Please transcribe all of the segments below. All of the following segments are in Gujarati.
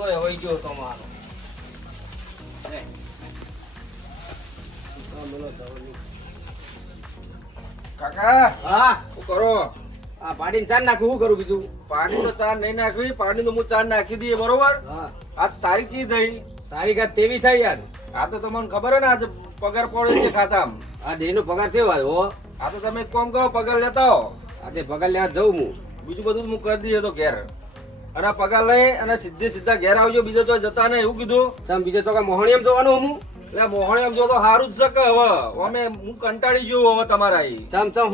પૂરો હોય ગયો તમારો. કાકા હા શું કરો? આ પાડીને ચાર નાખું શું કરું બીજું? પાણી તો ચાર નહીં નાખવી, પાણી તો હું ચાર નાખી દઈએ બરોબર. હા આજ તારીખ ચી થઈ? તારીખ આજ તેવી થઈ યાર. આ તો તમને ખબર હે ને આજે પગાર પડે છે ખાતામાં. આ દેહનો પગાર થયો આવ્યો. આ તો તમે એક કામ કરો, પગાર લેતા આવો. આજે પગાર લેવા જઉં હું. બીજું બધું હું કરી દઈએ તો ઘેર. અને આ પગાર લઈ અને સીધા ઘેર આવજો, બીજો તો જતા નહીં એવું કીધું. ચમ બીજો ચોકા મોહણીયમ જોવાનું હું. એટલે મોહણી આમ જો તો સારું જ છે કે હવે અમે હું કંટાળી ગયો હવે તમારા અહીં. ચમ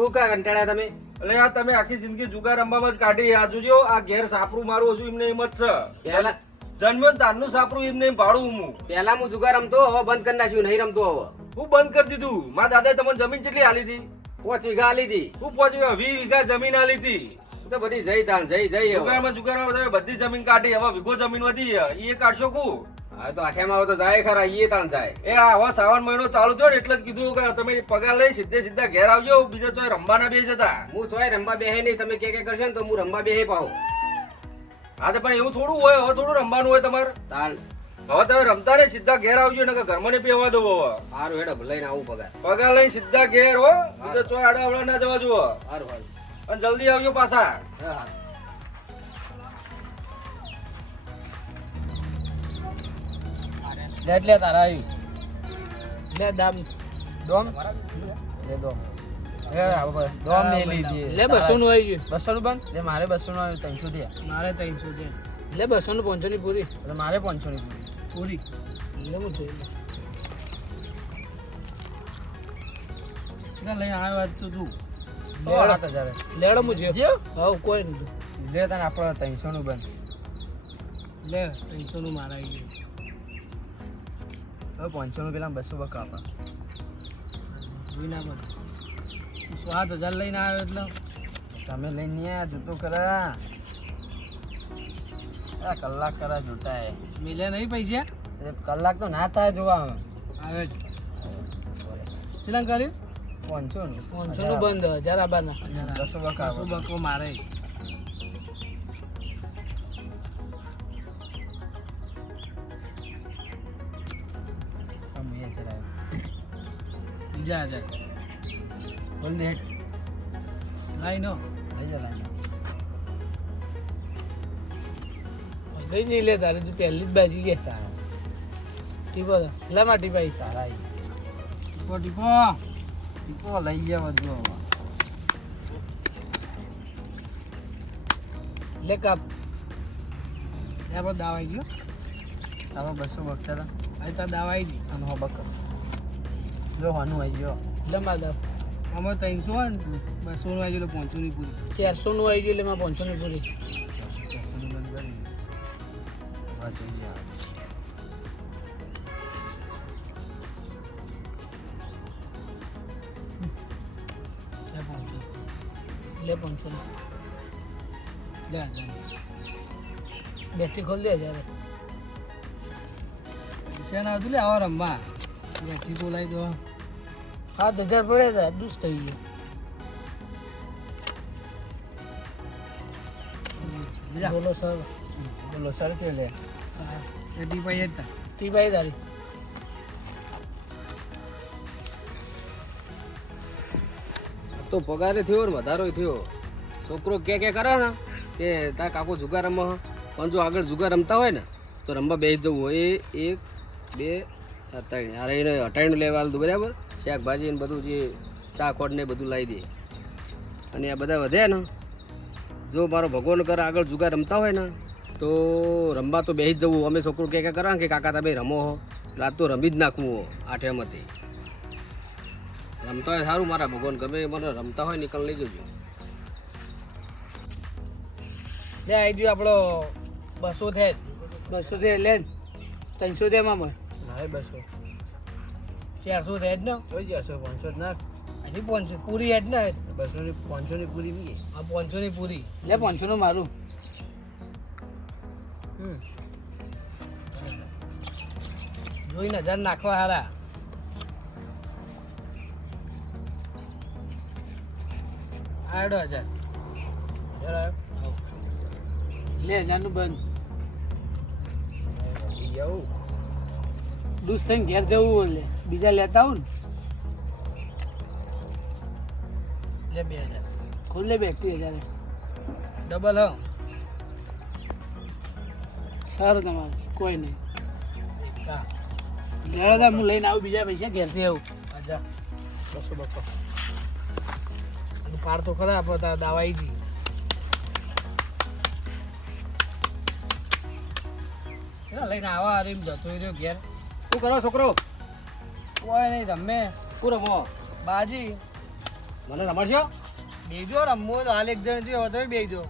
હું કા કંટાળ્યા તમે? એટલે આ તમે આખી જિંદગી જુગાર રમવામાં જ કાઢી. આ જોજો આ ઘેર સાપરું મારું હજુ એમને એમ જ છે. પહેલા જન્મ્યો ને તારનું સાપરું એમને એમ ભાડું હું. પહેલા હું જુગાર રમતો, હવે બંધ કરી નાખ્યું, નહીં રમતો હવે. હું બંધ કરી દીધું. મારા દાદાએ તમને જમીન કેટલી આલી હતી? 5 વીઘા આલી હતી. હું 20 વીઘા જમીન આલી હતી. તો બધી જઈ તાણ જઈ હવે. જુગારમાં તમે બધી જમીન કાઢી, હવે વીઘો જમીન વધી એ કાઢશો કુ? હા તો આઠિયામાં આવે તો જાય ખરા, ઈ તાણ જાય. એ આ હવે શ્રાવણ મહિનો ચાલુ થયો ને એટલે જ કીધું કે તમે પગાર લઈ સીધા ઘેર આવજો, બીજા ચોય રમવાના બે જતા. હું ચોય રમવા બેહે નહીં, તમે કે કરશો ને તો હું રમવા બેહે પાહો. હા તો પણ એવું થોડું હોય, હવે થોડું રમવાનું હોય તમારે. તાણ હવે તમે રમતા ને સીધા ઘેર આવજો ને ઘરમાં ને પીવા દો. હવે સારું હેડો લઈને આવું પગાર. પગાર લઈ સીધા ઘેર હો, બીજા ચોય આડા અવળા ના જવા જુઓ. સારું સારું. અને જલ્દી આવજો પાછા. હા હા. એટલે તારા આવી લે દામ ડોમ લે ડોમ એ આવો ડોમ ને લીધી લે 200 નું આવી ગયું 200 નું બંધ લે મારે 200 નું આવ્યું 300 દે મારે 300 દે લે 200 નું 500 ની પૂરી એટલે મારે 500 ની પૂરી લે હું જોઈ ચિકન લઈને આવ્યો આજ તો તું 7000 લેડો મુજે હા કોઈ નહીં લે તને આપણો 300 નું બંધ લે 300 નું મારા આવી ગયું હવે 500 નું પેલા 200 બકા આપા વિના પણ 7000 લઈને આવ્યો એટલે તમે લઈને આવ્યા જતો કરા આ કલાક કરા જોતા હે મિલે નહીં પૈસા કલાક તો ના થાય જોવા આવે ચિલંગ કર્યું 500 નું બંધ 1000 આબાના 200 બકા 200 બકો મારે બીજા 1000 બોલ દે લાઈનો લઈ જા લાઈનો ગઈ નહીં લે તારે તું પહેલી જ બાજી ગયા તારા ટીપો લે માં ટીપાઈ તારા ટીપો લઈ ગયા બધું લે કાપ એ બધું દાવાઈ ગયો તારો 200 બકતા હતા આ તો દાવાઈ ગઈ અને હો બક જો હાનું આવી ગયો લંબા દા આમાં 300 હોય ને 200 નું આવી ગયું 500 ની પૂરી 400 નું આવી ગયું એટલે એમાં 500 ની પૂરી 400 ની બંધ કરી વાત થઈ ગયા લે 500 લે બેટરી ખોલ દે જ્યારે પૈસા ના હતું લે આવા રમવા બેટરી ખોલાઈ દો 7000 પડ્યા હતા દૂસ થઈ ગયો બોલો સર કે લે ટીપાઈ હતા ટીપાઈ તારી તો પગારે થયો ને વધારો થયો. છોકરો કે કરે ને કે તાર કાકો જુગાર રમવા, પણ જો આગળ જુગાર રમતા હોય ને તો રમવા બેસી જવું હોય. 1 2 3 અરે એને હટાઈને લેવા દઉં બરાબર. શાકભાજી ને બધું જે ચા કોડ ને બધું લાવી દે. અને આ બધા વધે ને જો મારો ભગવાન કરે આગળ જુગાર રમતા હોય ને તો રમવા તો બેસી જ જવું. અમે છોકરો કે કરે કે કાકા તમે રમો હો રાત તો રમી જ નાખવું હો આઠેમાંથી. રમતા હોય સારું, મારા ભગવાન ગમે મને રમતા હોય નીકળ લઈ જજો. લે આવી ગયો આપણો 200 થાય 200 થાય લે 300 થાય મામા મારે 200 400 થાય જ ને હોય 400 500 ના હજી 500 પૂરી હેડ ને 200 ની 500 ની પૂરી બી આ 500 ની પૂરી લે 500 નું મારું જોઈને 1000 નાખવા હારા આડો 1000 લે 1000 નું બંધ એવું દૂધ થઈને ઘેર જવું લે બીજા લેતા આવું ને લે 2000 ખોલ લે 21000 ડબલ હ સારું તમારે કોઈ નહીં હા લેડા હું લઈને આવું બીજા પૈસા ઘેરથી આવું આજા 200 પાર તો ખરા આપો દાવાઈ જી લઈને આવા અરે જતો રહ્યો ઘેર શું કરો છોકરો? કોઈ નહીં રમે શું રમો? બાજી મને રમાડશો? બેજો રમવો તો હાલ એક જણ જો હતો બેજો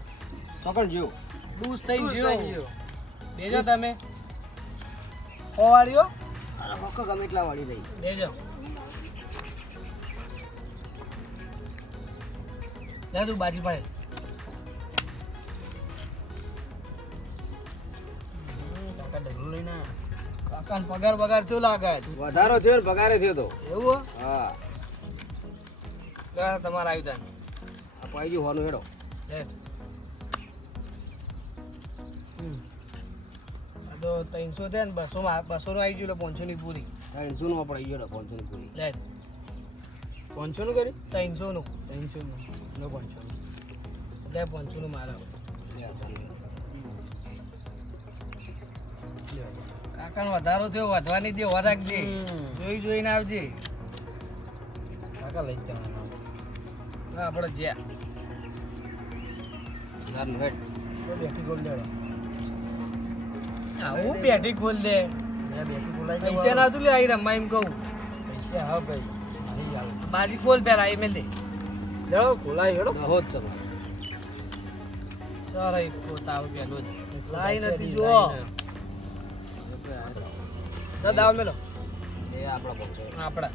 ચોકડ જેવું ડૂસ થઈ ગયો બેજો તમે ઓવાળ્યો અરે હક ગમે એટલા વાળી રહી. બેજો લે તું બાજી પડે કાકા ડગલું લઈને કાકા પગાર બગાર શું લાગે વધારો થયો ને પગારે થયો તો. એવું હા તમારે આવ્યું તા આ પાઈ ગયું હોનું હેડો. તો 300 દે ને 200 નું આવી ગયું 500 ની પૂરી 300 નું પડી ગયો 500 ની પૂરી. લે 500 નું કરી? 300 નું નો 500 લે 500 નું મારા કાકાનો વધારો થયો વધવાની દે રાખજે જોઈ જોઈને આવજે કાકા લઈ જવાના હા આપણે જ્યાં નાનું હેડ. બેઠી ખોલ દે હું બેઠી ખોલ દે બેઠી ખોલાઈ પૈસા ના તું લે આઈ રમવા એમ કહું પૈસા હા ભાઈ અહીં આવ બાજી ખોલ પેલા આઈ મેલ દે જાઓ ખોલાઈ હેડો હો જ ચલો. સર એક ખોતા આવ પેલો જ લાઈ નથી જો ના દાવ મેલો એ આપણા પહોંચે. આપડા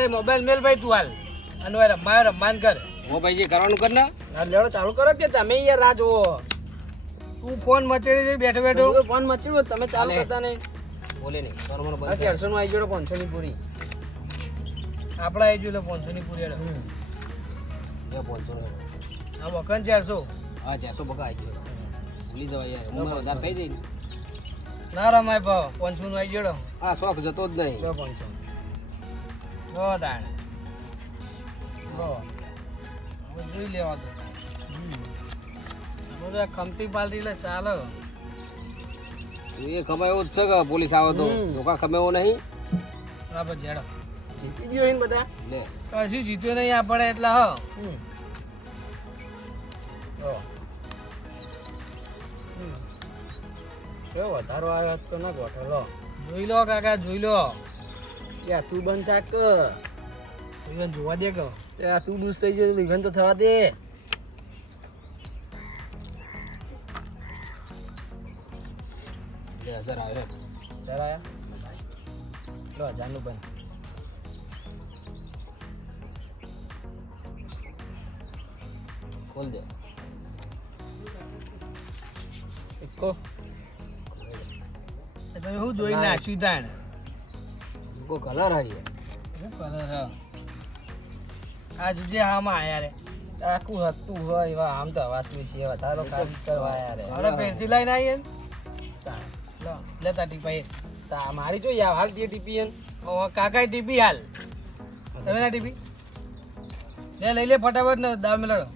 એ મોબાઈલ મેલ ભાઈ તું હાલ અને રમાન કર હો ભાઈ જે કરવાનું કર ને. હા લેડો ચાલુ કરો કે તમે યાર રાહ જોવો તું ફોન મચેડી દે બેઠો બેઠો ફોન મચેડ્યો તમે ચાલુ કરતા નહીં બોલે નહીં કરવાનું બંધ. 400 નું આવી ગયો 500 ની પૂરી આપડા આવી ગયું 500 ની પૂરી હેડો લે 500 હેડો. આ વખન 400 હા 400 બકા આવી ગયો. ભૂલી જવાય યાર ઉંમર વધારે થઈ જાય ને. ના રમાય ભાવ 500 નું આવી ગયો આ શોખ જતો જ નહીં. 500 હો દાણ હો હવે જોઈ લેવા દો બોલે ખમતી પાલટી લે ચાલો એ ખબર એવું જ છે કે પોલીસ આવે તો ધોકા ખમે એવો નહીં. બરાબર જેડો જીતી ગયો ને બધા લે કશું જીત્યો નહીં આપણે એટલે હ કેવો વધારો આવ્યો તો ના ગોઠો જોઈ લો કાકા જોઈ લો યા તું બંધ થાક વિગન જોવા દે કે યા તું લૂઝ થઈ ગયો વિગન તો થવા દે લે 1000 આવે. જરા આયા લો જાનું બંધ ખોલ દે. એકો તમે હું જોઈ નાખ્યું તાણ કો કલર આવી શું કલર હ આ જુજે હામાં આયા રે આખું હતું હોય એવા આમ તો વાત છે વધારો કાઢી કરવા આયા રે અરે પેરથી લઈને આવીએ લો લેતા ટીપાઈ તા મારી જો યાર હાલ દે ટીપી એન ઓ કાકા ટીપી હાલ તમે ના ટીપી લે લઈ લે ફટાફટ ને દાવ મેલડો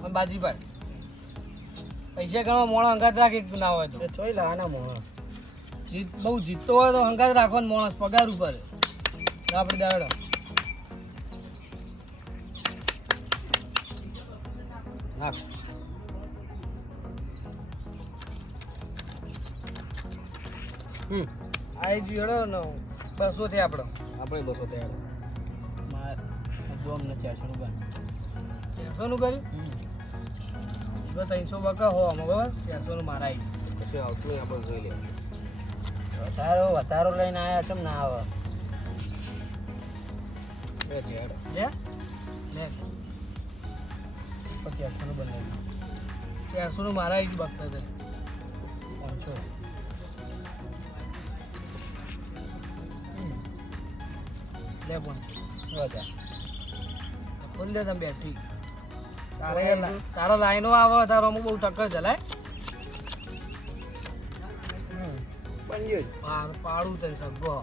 અને બાજી પર પૈસા ગણવા મોણો અંગાત રાખ એક ના હોય તો જોઈ લાના મોણો જીત બહુ જીતતો હોય તો અંગાત રાખવાનો માણસ પગાર ઉપર આપણે દાડો નાખ. આઈ જીડો ને 200 થી આપણો આપણે 200 તૈયાર. માર જોમ ને 400 નું બન 400 નું કર્યું તો 300 બકા હો આમાં બરાબર 400 નું મારા આવી પછી આવતું નહીં આપણે જોઈ લે. વધારો લઈને આયા ચમ ના આવે એ જેડ લે લે 400 નું બન 400 નું મારા આવી બકતા છે 500 લે પણ રોજા ખોલ દે તમે બેઠી તારો લાઈનો આવે તારો અમુક બહુ ટક્કર ચલાય પાડું તને સગો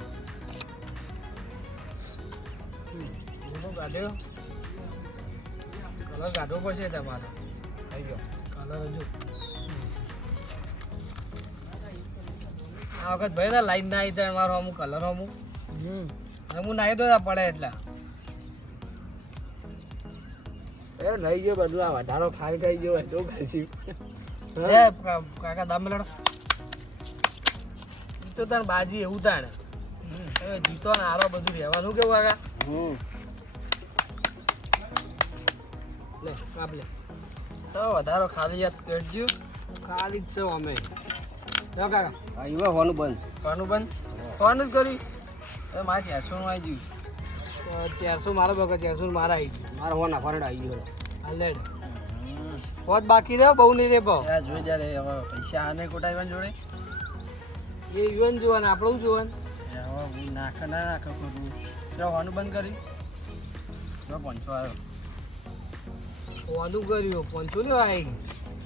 ગાડ્યો કલર ગાઢવો પડશે તમારે થઈ ગયો કલર હજુ આ વખત ભાઈ લાઈન ના આવી મારો અમુક કલર અમુક હું નાહી દો પડે એટલા એ લઈ ગયો બધું આ વધારો ખાઈ ખાઈ ગયો એટલું ખાઈ કાકા દામ લડો તો તાર બાજી એવું તાણે હવે જીતો ને હારો બધું રહેવાનું કેવું કાકા લે કાપ લે તો વધારો ખાલી યાદ કરજો ખાલી જ છે અમે જો કાકા આવ્યો હોવાનું બંધ કોનું બંધ કોનું જ કરી તો મારે 400 નું આવી ગયું 400 મારો બગર 400 મારા આવી ગયું મારો હોના ફરડ આવી ગયો હાલેડ હોત બાકી રહ્યો બહુ નહીં રે બહુ જોઈ જ્યારે હવે પૈસા આને કોટાઈવાન જોડે એ યુવાન જોવાનું આપણું જોવાનું હવે નાખ ના નાખ કરું જો હોવાનું બંધ કરી જો 500 આવ્યો હોવાનું કર્યું 500 લેવા આવી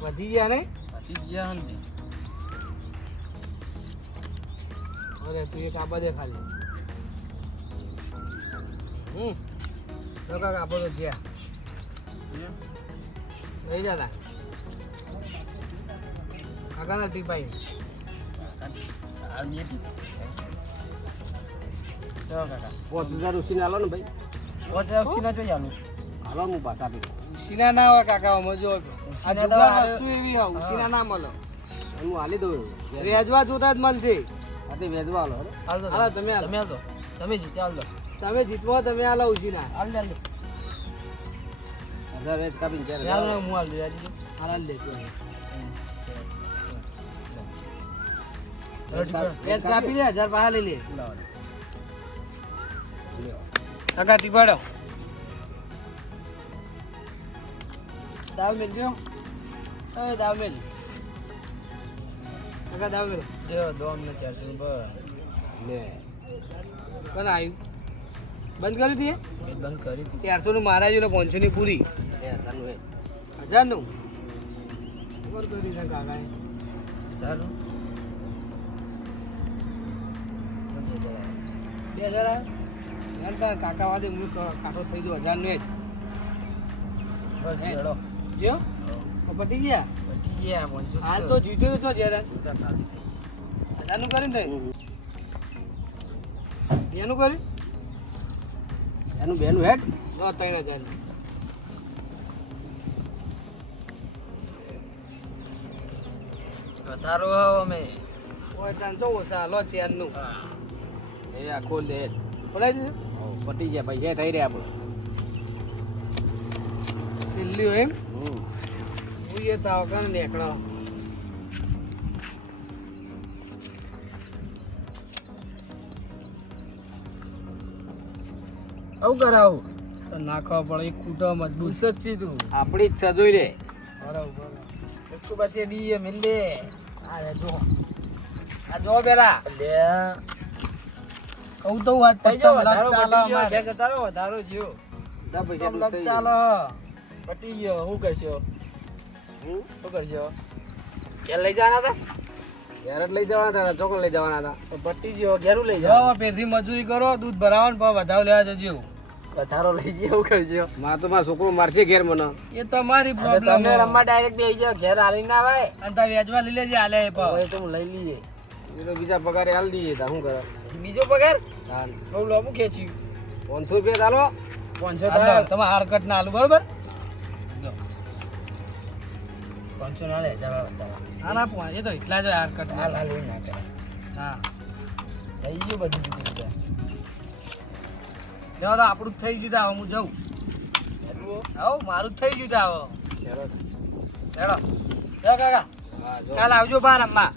વધી ગયા ને પછી ગયા ને અરે તું એક આબા દે ખાલી તો કાકા આપો તો જ્યાં લઈ જતા કાકા નથી ભાઈ કાકા 5000 ઉસીને આલો ને ભાઈ 5000 ઉસીના જોઈ આલું હાલો હું પાછા આપી ઉસીના ના હોય કાકા અમે જો આ જુગાર વસ્તુ એવી હોય ઉસીના ના મળે હું હાલી દઉં વેજવા જોતા જ મળશે આથી વેચવા હાલો હાલો તમે હાલો તમે જીત્યા હાલ દો તમે જીતવો તમે હાલો ઉસીના હાલ દે 1000 વેચ કાપીને ત્યારે હાલ હું હાલ દે હાલ દે વેચ કાપી લે 1000 પાહા લઈ લે કાકા ટીપાડો દાવ મેલજો એ દાવ મેલ કાકા દાવ મેલ જો દોમ ને 400 બસ લે કોણ આવ્યું બંધ કરી દઈએ બંધ કરી 400 નું મારા જો 500 ની પૂરી 1000 નું 1000 નું ખબર કરી છે કાકાએ 1000 નું 2000 યાર કાકા વાદે હું કાઢો થઈ ગયો 1000 નું બસ હેડો જો પટી ગયા હાલ તો જીત્યો તો જરા 1000 નું કરીને થઈ એનું કરી એનું બેનું હેડ જો 3000 વધારો અમે ઓય તાન જો ઓછા લો 4 નું એ આ ખોલ દે પડાઈ દીધું પટી ગયા પૈસા થઈ રહ્યા આપણું દિલ્હી એમ હું એ તાવ કાને નીકળો આવું કરાવું તો નાખવા પડે એક કૂટો મજબૂત સચ્ચી તું આપણી જ સજોઈ રે બરાબર એકસો પાસે ડીએ મિલ દે આ રે જો આ જો પેલા લે કહું તો વાત થઈ જાવ વધારો ચાલો અમારે વધારો જીઓ દા પૈસા લગ ચાલો પટી ગયો હું કરશો શું કરશો ઘેર લઈ જવાના હતા ઘેર જ લઈ જવાના હતા ચોકન લઈ જવાના હતા તો પટી ગયો ઘેરું લઈ જાઓ પેરથી મજૂરી કરો દૂધ ભરાવાનું પણ વધાવ લેવા જજો વધારો લઈ જઈએ એવું કરજો માર તો મારો છોકરો મારશે ઘેર મને એ તમારી પ્રોબ્લેમ તમે રમવા ડાયરેક્ટ બેસી જાઓ ઘેર હાલી ના આવે અને તાર વેચવા લઈ લેજે હાલે એ પાવ તો હું લઈ લઈએ એ તો બીજા પગારે હાલ દઈએ તા શું કરે બીજો પગાર હાલ બહુ લોબુ ખેંચ્યું 500 રૂપિયા ચાલો 500 તમે હાર કટ ના આલું બરોબર 500 ના લે જવા હા ના એ તો એટલા જ હાર કટ હાલ હાલ એવું ના કરે હા થઈ ગયું બધું દીધું છે લેવા તો આપણું જ થઈ ગયું આવો હું જાઉં આવો મારું જ થઈ ગયું આવો ચલો ચલો જા કાકા હા જો કાલ આવજો બાર અમ્મા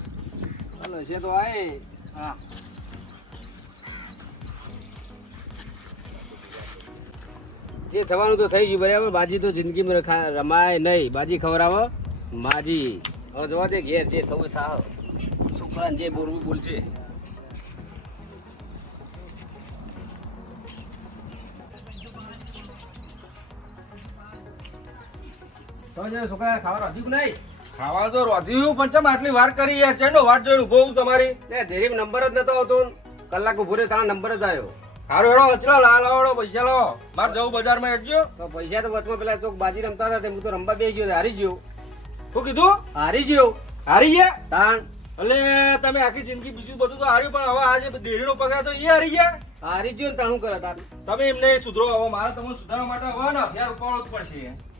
ચાલો છે તો આય હા જે થવાનું તો થઈ ગયું બરાબર બાજી તો જિંદગીમાં રમાય નહીં બાજી ખવડાવો માજી હવે જવા દે ઘેર જે થવું થાવ છોકરાને જે બોલવું બોલશે છોકરા ખાવાનું હજુ નહીં ખાવા તો રોધ્યું પણ ચમ આટલી વાર કરી યાર ચેનો વાટ જોઈને ઉભો હું તમારી લે ધીરે નંબર જ નતો આવતો કલાક ઉભો રહ્યો તારા નંબર જ આવ્યો હારો હેડો અચરો લાવો પૈસા લાવો માર જવું બજારમાં હેડજો તો પૈસા તો વચમાં પેલા ચોક બાજી રમતા હતા તે હું તો રમવા બેસી ગયો હારી ગયો શું કીધું હારી ગયો હારી ગયા તાણ એટલે તમે આખી જિંદગી બીજું બધું તો હાર્યું પણ હવે આજે દેરીનો પગાર તો એ હારી ગયા હારી ગયો ને તાણ શું કરે તાર તમે એમને સુધરો હવે મારે તમને સુધારવા માટે હવે ને અભ્યાસ ઉપાડવો જ પડશે